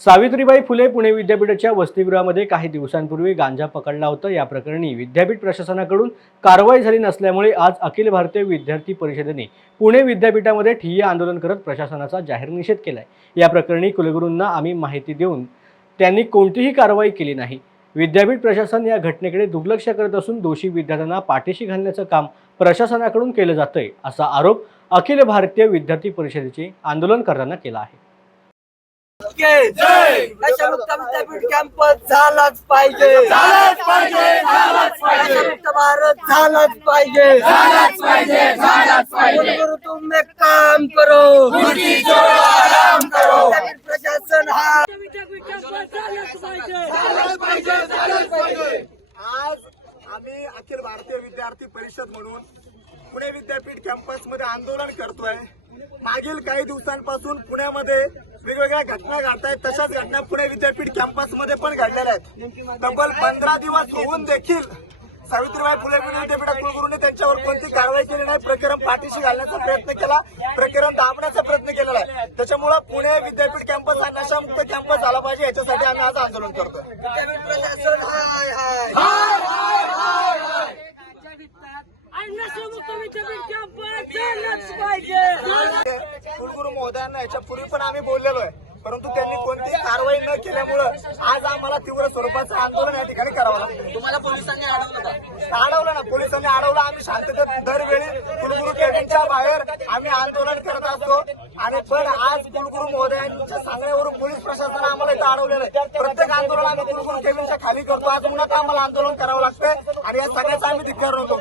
सावित्रीबाई फुले पुणे विद्यापीठाच्या वसतिगृहामध्ये काही दिवसांपूर्वी गांजा पकडला होता। या प्रकरणी विद्यापीठ प्रशासनाकडून कारवाई झाली नसल्यामुळे आज अखिल भारतीय विद्यार्थी परिषदेने पुणे विद्यापीठामध्ये ठिय्या आंदोलन करत प्रशासनाचा जाहीर निषेध केलाय। या प्रकरणी कुलगुरूंना आम्ही माहिती देऊन त्यांनी कोणतीही कारवाई केली नाही। विद्यापीठ प्रशासन या घटनेकडे दुर्लक्ष करत असून दोषी विद्यार्थ्यांना पाठीशी घालण्याचं काम प्रशासनाकडून केलं जातंय, असा आरोप अखिल भारतीय विद्यार्थी परिषदेचे आंदोलन करताना केला आहे। नशामुक्त विद्यापीठ कॅम्पस झालाच पाहिजे, झालाच पाहिजे, झालाच पाहिजे। नशामुक्त भारत झालाच पाहिजे, झालाच पाहिजे, झालाच पाहिजे। कुलगुरू तुम एक काम करो, कुर्सी छोड़ो आराम करो। विद्यापीठ प्रशासन हा विद्यापीठ कॅम्पस झालाच पाहिजे, झालाच पाहिजे, झालाच पाहिजे। आज आम्ही अखिल भारतीय विद्यार्थी परिषद म्हणून पुणे विद्यापीठ कॅम्पस मध्ये आंदोलन करतोय। मागील काही दिवसांपासून पुण्यामध्ये वेगवेगळ्या घटना घडतायत, तशाच घटना पुणे विद्यापीठ कॅम्पस मध्ये पण घडलेल्या आहेत। तब्बल 15 दिवस होऊन देखील सावित्रीबाई फुले विद्यापीठ कुलगुरूंनी त्यांच्यावर कोणती कारवाई केली नाही। प्रकरण पाठीशी घालण्याचा प्रयत्न केला, प्रकरण दाबण्याचा प्रयत्न केलेला आहे। त्याच्यामुळे पुणे विद्यापीठ कॅम्पस हा नशामुक्त कॅम्पस झाला पाहिजे, याच्यासाठी आम्ही आज आंदोलन करतोय। विद्यापीठ प्रशासन हाय हाय नशामुक्त विद्यापीठ कॅम्पस झालाच पाहिजे। कुलगुरू महोदयांना याच्यापूर्वी पण आम्ही बोललेलो आहे, परंतु त्यांनी कोणतीही कारवाई न केल्यामुळे आज आम्हाला तीव्र स्वरूपाचं आंदोलन या ठिकाणी करावं लागतं। तुम्हाला पोलिसांनी अडवलं का? अडवलं ना, पोलिसांनी अडवलं। आम्ही शांततेत दरवेळी कुलगुरू केबिनच्या बाहेर आम्ही आंदोलन करत असतो, आणि पण आज कुलगुरू महोदयांच्या सांगण्यावरून पोलीस प्रशासनाने आम्हाला इथं अडवलेलं आहे। प्रत्येक आंदोलन आम्ही कुलगुरू केबिनच्या खाली करतो, आज पुन्हा आम्हाला आंदोलन करावं लागतंय, आणि या सगळ्याचा आम्ही धिक्कार करतो।